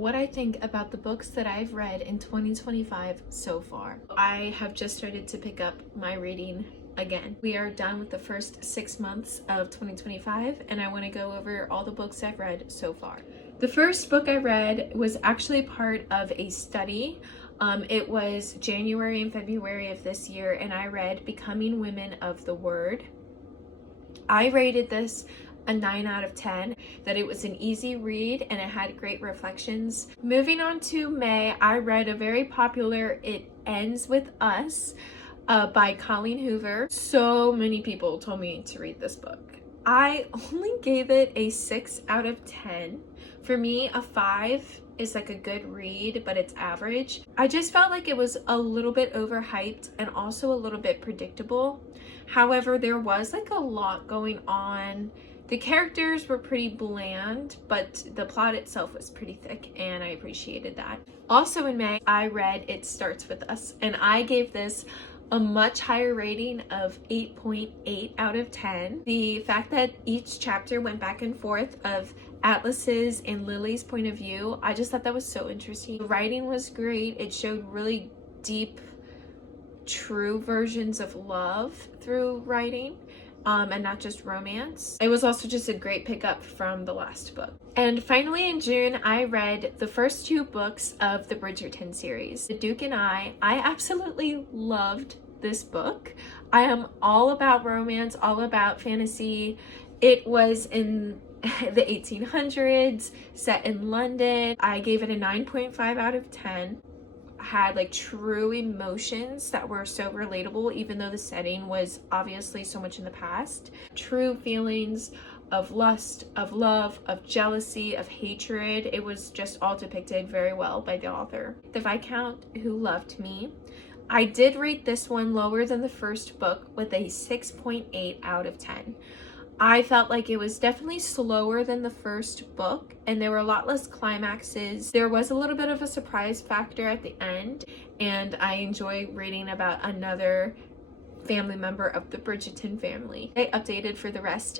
what I think about the books that I've read in 2025 so far. I have just started to pick up my reading again. We are done with the first 6 months of 2025, and I want to go over all the books I've read so far. The first book I read was actually part of a study. It was January and February of this year, and I read Becoming Women of the Word. I rated this a 9 out of 10, that it was an easy read and it had great reflections. Moving on to May, I read a very popular It Ends With Us by Colleen Hoover. So many people told me to read this book. I only gave it a 6 out of 10. For me, a 5 is like a good read, but it's average. I just felt like it was a little bit overhyped and also a little bit predictable. However, there was like a lot going on. The characters were pretty bland, but the plot itself was pretty thick, and I appreciated that. Also in May, I read It Starts With Us, and I gave this a much higher rating of 8.8 out of 10. The fact that each chapter went back and forth of Atlas's and Lily's point of view, I just thought that was so interesting. The writing was great. It showed really deep, true versions of love through writing. And not just romance. It was also just a great pickup from the last book. And finally in June, I read the first 2 books of the Bridgerton series, The Duke and I absolutely loved this book. I am all about romance, all about fantasy. It was in the 1800s, set in London. I gave it a 9.5 out of 10. Had like true emotions that were so relatable, even though the setting was obviously so much in the past. True feelings of lust, of love, of jealousy, of hatred. It was just all depicted very well by the author. The Viscount Who Loved Me. I did rate this one lower than the first book with a 6.8 out of 10. I felt like it was definitely slower than the first book, and there were a lot less climaxes. There was a little bit of a surprise factor at the end, and I enjoy reading about another family member of the Bridgerton family. I updated for the rest